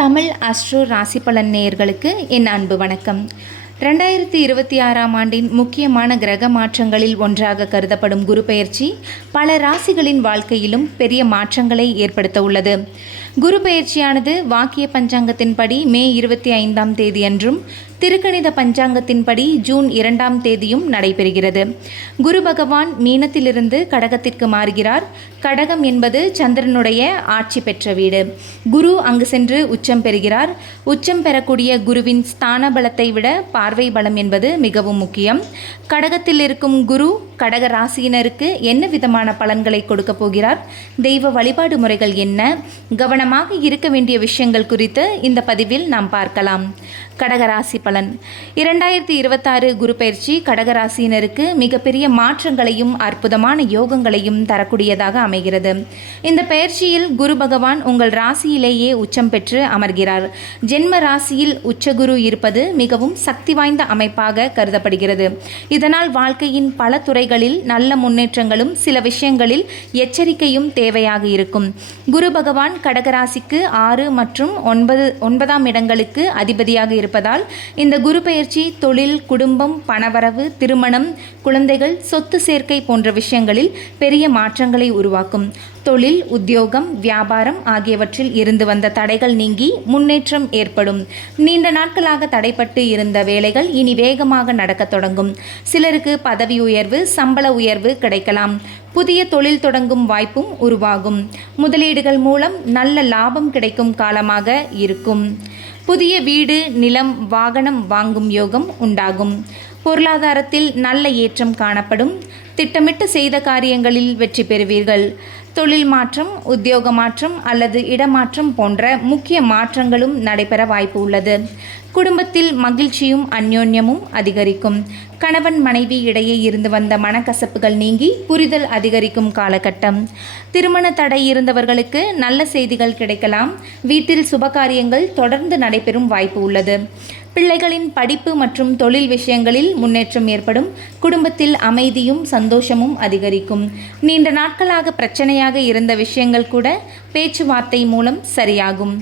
Tamil astro ராசி பலன் நேயர்களுக்கு என் அன்பு வணக்கம். 2026ஆம் ஆண்டின் முக்கியமான கிரக மாற்றங்களில் ஒன்றாக கருதப்படும் குரு பெயர்ச்சி பல ராசிகளின் வாழ்க்கையிலும் பெரிய மாற்றங்களை ஏற்படுத்த உள்ளது. குரு பெயர்ச்சியானது வாக்கிய பஞ்சாங்கத்தின்படி மே 25ஆம் தேதி அன்றும் திருக்கணித பஞ்சாங்கத்தின்படி ஜூன் 2ஆம் தேதியும் நடைபெறுகிறது. குரு பகவான் மீனத்திலிருந்து கடகத்திற்கு மாறுகிறார். கடகம் என்பது சந்திரனுடைய ஆட்சி பெற்ற வீடு. குரு அங்கு சென்று உச்சம் பெறுகிறார். உச்சம் பெறக்கூடிய குருவின் ஸ்தான பலத்தை விட பார்வை பலம் என்பது மிகவும் முக்கியம். கடகத்தில் இருக்கும் குரு கடக ராசியினருக்கு என்ன விதமான பலன்களை கொடுக்க போகிறார், தெய்வ வழிபாடு முறைகள் என்ன, கவனமாக இருக்க வேண்டிய விஷயங்கள் குறித்து இந்த பதிவில் நாம் பார்க்கலாம். கடகராசி பலன் 2026 குரு பயிற்சி கடகராசியினருக்கு மிகப்பெரிய மாற்றங்களையும் அற்புதமான யோகங்களையும் தரக்கூடியதாக அமைகிறது. இந்த பயிற்சியில் குரு பகவான் உங்கள் ராசியிலேயே உச்சம் பெற்று அமர்கிறார். ஜென்ம ராசியில் உச்சகுரு இருப்பது மிகவும் சக்தி வாய்ந்த அமைப்பாக கருதப்படுகிறது. இதனால் வாழ்க்கையின் பல துறைகளில் நல்ல முன்னேற்றங்களும் சில விஷயங்களில் எச்சரிக்கையும் தேவையாக இருக்கும். குரு பகவான் கடகராசிக்கு 6 மற்றும் 9ஆம் இடங்களுக்கு அதிபதியாக இருப்பதால் இந்த குரு பெயர்ச்சி தொழில், குடும்பம், பணவரவு, திருமணம், குழந்தைகள், சொத்து சேர்க்கை போன்ற விஷயங்களில் பெரிய மாற்றங்களை உருவாக்கும். தொழில், உத்தியோகம், வியாபாரம் ஆகியவற்றில் இருந்து வந்த தடைகள் நீங்கி முன்னேற்றம் ஏற்படும். நீண்ட நாட்களாக தடைப்பட்டு இருந்த வேலைகள் இனி வேகமாக நடக்க தொடங்கும். சிலருக்கு பதவி உயர்வு, சம்பள உயர்வு கிடைக்கலாம். புதிய தொழில் தொடங்கும் வாய்ப்பும் உருவாகும். முதலீடுகள் மூலம் நல்ல லாபம் கிடைக்கும் காலமாக இருக்கும். புதிய வீடு, நிலம், வாகனம் வாங்கும் யோகம் உண்டாகும். பொருளாதாரத்தில் நல்ல ஏற்றம் காணப்படும். திட்டமிட்டு செய்த காரியங்களில் வெற்றி பெறுவீர்கள். தொழில் மாற்றம், உத்தியோக மாற்றம் அல்லது இடமாற்றம் போன்ற முக்கிய மாற்றங்களும் நடைபெற வாய்ப்பு உள்ளது. குடும்பத்தில் மகிழ்ச்சியும் அந்யோன்யமும் அதிகரிக்கும். கணவன் மனைவி இடையே இருந்து வந்த மனக்கசப்புகள் நீங்கி புரிதல் அதிகரிக்கும் காலகட்டம். திருமண தடை இருந்தவர்களுக்கு நல்ல செய்திகள் கிடைக்கலாம். வீட்டில் சுபகாரியங்கள் தொடர்ந்து நடைபெறும் வாய்ப்பு உள்ளது. பிள்ளைகளின் படிப்பு மற்றும் தொழில் விஷயங்களில் முன்னேற்றம் ஏற்படும். குடும்பத்தில் அமைதியும் சந்தோஷமும் அதிகரிக்கும். நீண்ட நாட்களாக பிரச்சனையாக இருந்த விஷயங்கள் கூட பேச்சுவார்த்தை மூலம் சரியாகும்.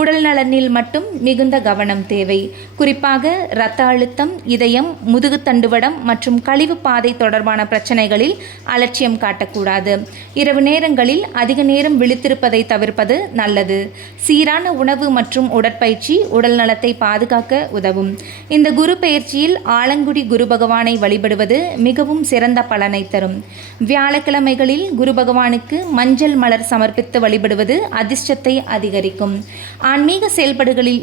உடல் நலனில் மட்டும் மிகுந்த கவனம் தேவை. குறிப்பாக இரத்த அழுத்தம், இதயம், முதுகுத்தண்டுவடம் மற்றும் கழிவு பாதை தொடர்பான பிரச்சனைகளில் அலட்சியம் காட்டக்கூடாது. இரவு நேரங்களில் அதிக நேரம் விழித்திருப்பதை தவிர்ப்பது நல்லது. சீரான உணவு மற்றும் உடற்பயிற்சி உடல் நலத்தை பாதுகாக்க உதவும். இந்த குரு பெயர்ச்சியில் ஆலங்குடி குரு பகவானை வழிபடுவது மிகவும் சிறந்த பலனை தரும். வியாழக்கிழமைகளில் குரு பகவானுக்கு மஞ்சள் மலர் சமர்ப்பித்து வழிபடுவது அதிர்ஷ்டத்தை அதிகரிக்கும். ஆன்மீக செயல்பாடுகளில்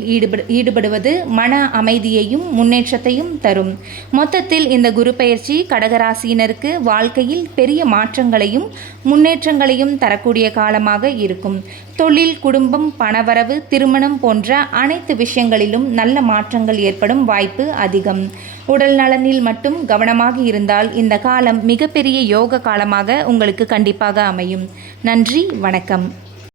ஈடுபடுவது மன அமைதியையும் முன்னேற்றத்தையும் தரும். மொத்தத்தில் இந்த குரு பெயர்ச்சி கடகராசியினருக்கு வாழ்க்கையில் பெரிய மாற்றங்களையும் முன்னேற்றங்களையும் தரக்கூடிய காலமாக இருக்கும். தொழில், குடும்பம், பணவரவு, திருமணம் போன்ற அனைத்து விஷயங்களிலும் நல்ல மாற்றங்கள் ஏற்படும் வாய்ப்பு அதிகம். உடல் நலனில் மட்டும் கவனமாக இருந்தால் இந்த காலம் மிகப்பெரிய யோக காலமாக உங்களுக்கு கண்டிப்பாக அமையும். நன்றி, வணக்கம்.